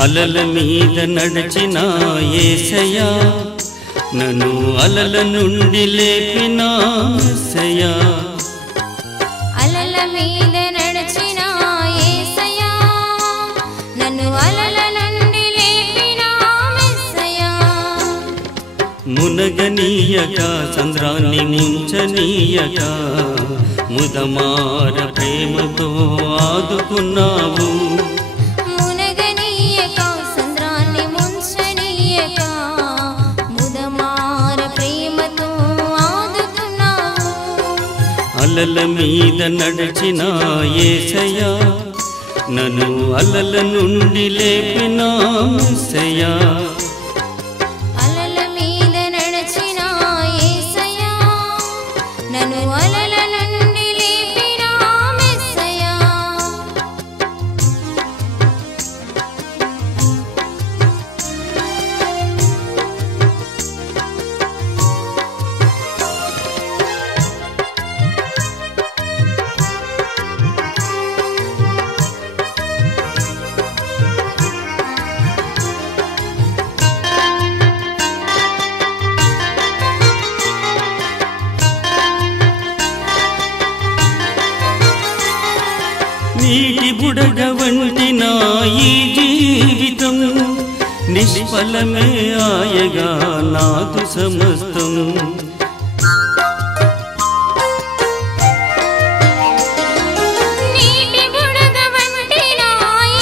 అలల మీద నడిచిన యేసయ్యా నన్ను అలల నుండి లేపిన యేసయ్యా అలల మీద నడిచిన యేసయ్యా నన్ను అలల నుండి లేపిన యేసయ్యా మునగనీయక చంద్రాన్ని ముంచనీయక ముదమార ప్రేమతో ఆదుకున్నావు అలల మీద నడిచిన యేసయ్యా నన్ను అలల నుండి లేపిన యేసయ్యా అలల మీద నడిచిన యేసయ్యా నన్ను అలల నుండి లేపిన యేసయ్యా నీటి బుడగ వంటి నా ఈ జీవితం నిష్ఫలమే ఆయగా నాదు సమస్తం నీటి బుడగ వంటి నా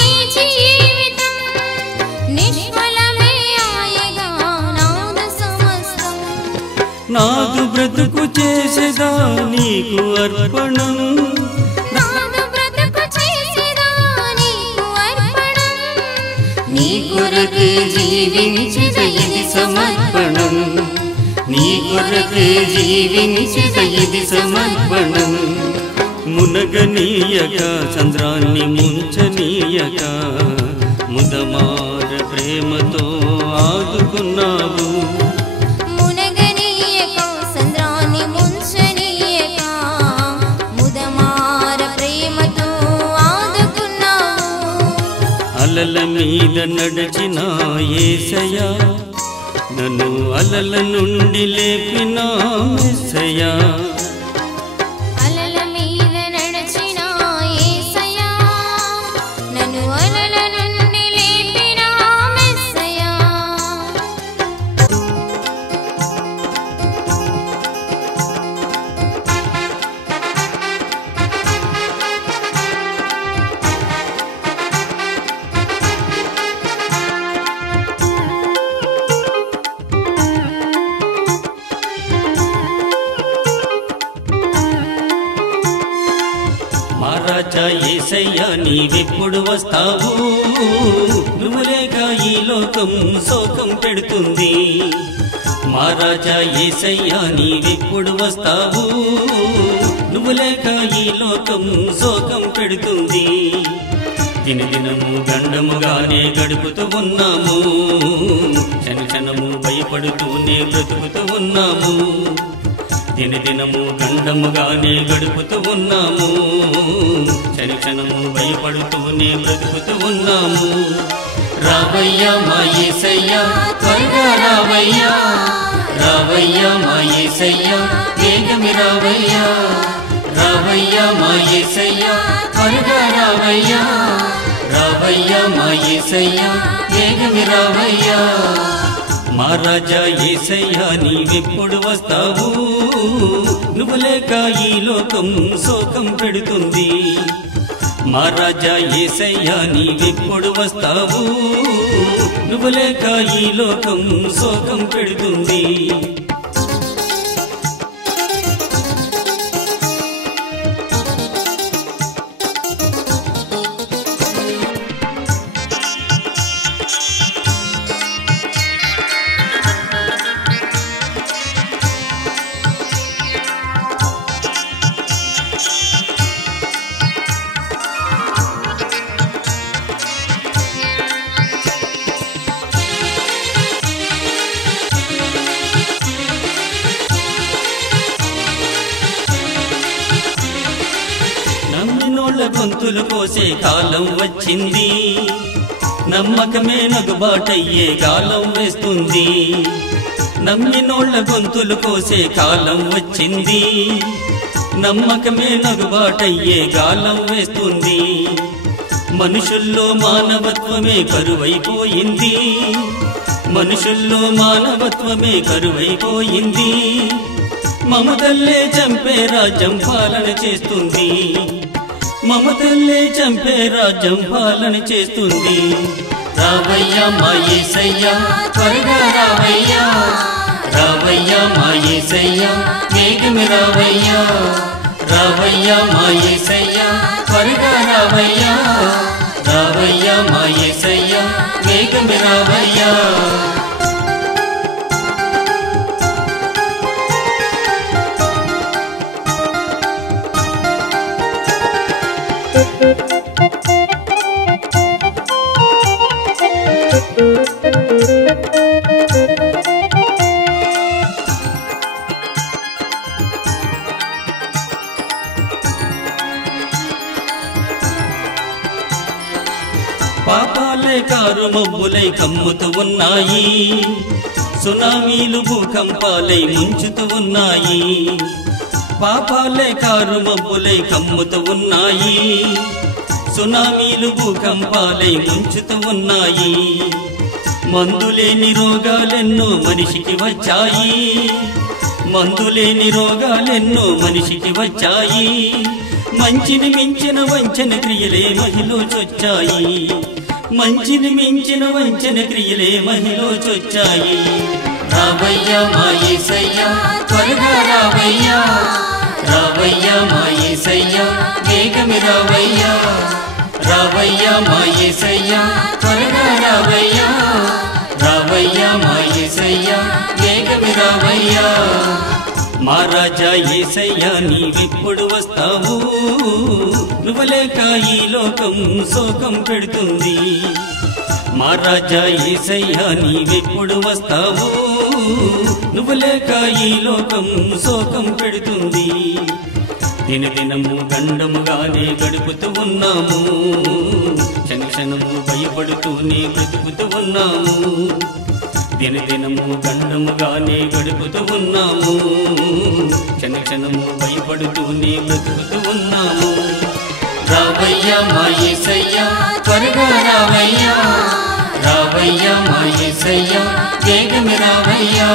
ఈ జీవితం నిష్ఫలమే ఆయగా నాదు సమస్తం నాదు బ్రతుకు చేసేదా నీకు అర్పణం నీ కొరకే జీవించిన ఇది సమర్పణం నీ కొరకే జీవించిన ఇది సమర్పణం మునగనీయక చంద్రాన్ని ముంచనీయక ముదమార ప్రేమతో ఆదుకున్నావు మునగనీయక చంద్రాన్ని ముంచనీయక ముదమార ప్రేమతో ఆదుకున్నావు అలల మీద నడిచిన యేసయ్యా నన్ను అలల నుండి లేపిన యేసయ్యా అలల మీద నడిచిన యేసయ్యా నన్ను అలల నుండి లేపిన యేసయ్యా మహారాజా యేసయ్యా నీవెప్పుడు వస్తావు నువ్వు లేక ఈ లోకం శోకం పెడుతుంది మహారాజా యేసయ్యా నీవెప్పుడు వస్తావు నువ్వు లేక ఈ లోకం శోకం పెడుతుంది దినదినము గండముగానే గడుపుతూ ఉన్నాము క్షణక్షణము భయపడుతూనే బ్రతుకుతూ ఉన్నాము దినదినము గండముగానే గడుపుతూ ఉన్నాము క్షణక్షణము భయపడుతూనే బ్రతుకుతూ ఉన్నాము రావయ్యా మా యేసయ్యా త్వరగా రావయ్యా రావయ్యా మా యేసయ్యా వేగమి రావయ్యా రావయ్యా మా యేసయ్యా త్వరగా రావయ్యా రావయ్యా మా యేసయ్యా వేగమి రావయ్యా మహారాజా యేసయ్యా నీవెప్పుడు వస్తావు నువ్వు లేక ఈ లోకం శోకం పెడుతుంది మహారాజా యేసయ్యా నీవెప్పుడు వస్తావు నువ్వు లేక ఈ లోకం శోకం పెడుతుంది గొంతులు కోసే కాలం వచ్చింది నమ్మకమే నగుబాటయ్యే కాలం వేస్తుంది, నమ్మినోళ్ల గొంతులు కోసే కాలం వచ్చింది. నమ్మకమే నగుబాటయ్యే కాలం వేస్తుంది, మనుషుల్లో మానవత్వమే కరువైపోయింది, మనుషుల్లో మానవత్వమే కరువైపోయింది. మమతల్లే చంపే రాజ్యం పాలన చేస్తుంది, మమతల్లే చంపే రాజ్యం పాలన చేస్తుంది. రావయ్యా మా యేసయ్యా త్వరగా రావయ్యా, రావయ్యా మా యేసయ్యా వేగమే రావయ్యా, రావయ్యా మా యేసయ్యా త్వరగా రావయ్యా, రావయ్యా మా యేసయ్యా వేగమే రావయ్యా. పాపాలే కారు మబ్బులై కమ్ముతూ ఉన్నాయి, సునామీలు భూకంపాలై ముంచుతూ ఉన్నాయి. పాపాలే కారు మబ్బులై కమ్ముతూ ఉన్నాయి, సునామీలు భూకంపాలై ముంచుతూ ఉన్నాయి. మందులేని రోగాలెన్నో మనిషికి వచ్చాయి, మందులేని రోగాలెన్నో మనిషికి వచ్చాయి. మంచిని మించిన వంచన క్రియలే మహిలో చొచ్చాయి, మంచిని మించిన వంచన క్రియలే మహిలో చొచ్చాయి. రావయ్యా మా యేసయ్యా త్వరగా రావయ్యా, రావయ్యా మా యేసయ్యా వేగమే రావయ్యా, రావయ్యా మా యేసయ్యా త్వరగా రావయ్యా, రావయ్యా మా యేసయ్యా వేగమే రావయ్యా. మా రాజా యేసయ్యా నీవెప్పుడు వస్తావు, నువ్వు లేక ఈ లోకం శోకం పెడుతుంది. మా రాజా యేసయ్యా నీవెప్పుడు వస్తావు, నువ్వు లేక ఈ లోకం శోకం పెడుతుంది. దినదినము గండముగానే గడుపుతూ ఉన్నాము, క్షణక్షణము భయపడుతూనే బ్రతుకుతూ ఉన్నాము. దినదినము గండముగానే గడుపుతూ ఉన్నాము, క్షణక్షణము భయపడుతూనే బ్రతుకుతూ ఉన్నాము. రావయ్యా మా యేసయ్యా త్వరగా రావయ్యా, రావయ్యా మా యేసయ్యా వేగమే రావయ్యా,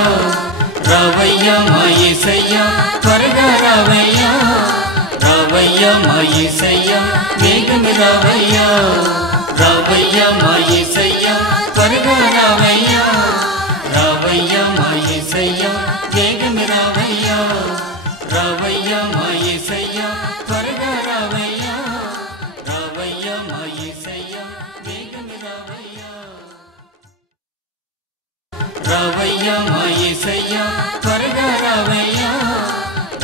రావయ్యా మా యేసయ్యా త్వరగా రావయ్యా, రావయ్యా మా యేసయ్యా వేగమే రావయ్యా, రావయ్యా మా యేసయ్యా త్వరగా రావయ్యా, రావయ్యా మా యేసయ్యా వేగమే రావయ్యా, రావయ్యా మా యేసయ్యా త్వరగా రావయ్యా, రావయ్యా మా యేసయ్యా వేగమే రావయ్యా, రావయ్యా మా యేసయ్యా త్వరగా రావయ్యా,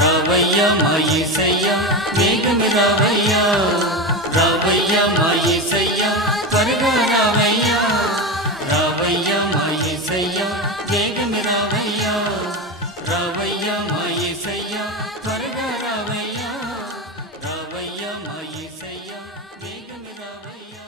రావయ్యా మా యేసయ్యా వేగమే రావయ్యా, రావయ్యా మా యేసయ్యా త్వరగా రావయ్యా, రావయ్యా మా యేసయ్యా వేగమే రావయ్యా, రావయ్యా మా యేసయ్యా త్వరగా రావయ్యా, రావయ్యా మా యేసయ్యా వేగమే రావయ్యా.